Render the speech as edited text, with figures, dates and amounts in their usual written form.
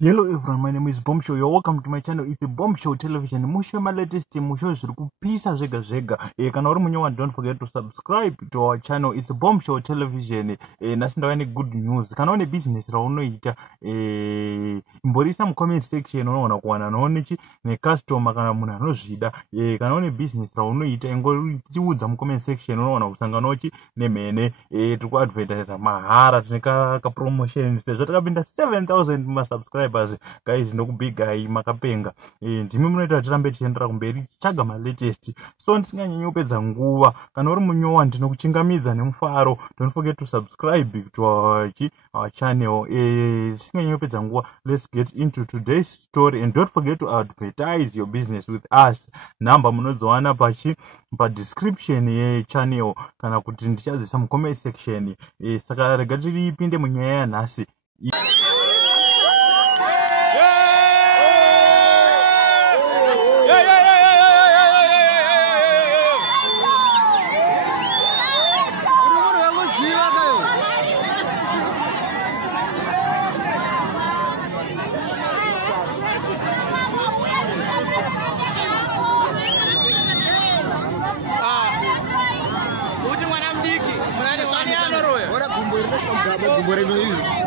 Hello everyone, my name is Bombshow. You're welcome to my channel. It's a Bombshow Television. Musho my latest musho zviri kupisa zvega zvega. Kana uri munyowa, don't forget to subscribe to our channel. It's a Bombshow Television. Nasi ndava good news. Kana une business raunoita imborisa mu comment section unoona kuwana nonechi ne customer kana munhu anozvida. Kana une business raunoita ingoriudza mu comment section unoona kusanganochi nemene. Tiri kuadvertise mahara, tine ka promotion sezvo takapinda 7000 ma subscribers. Guys, ndokubigai makapenga. Ndimi munoita tirambe tichiendera kumberi tichaga ma latest. So ndisinganyanyi kupedza nguva. Kana uri munyowa ndinokuchingamidza nemufaro. Don't forget to subscribe to our channel. Ndisinganyanyi kupedza nguva. Let's get into today's story, and don't forget to advertise your business with us. Number munozowana pa description ye channel kana kuti ndichadzisa mu comment section. Saka rega tiripinde munyaya yanhasi. Gumbo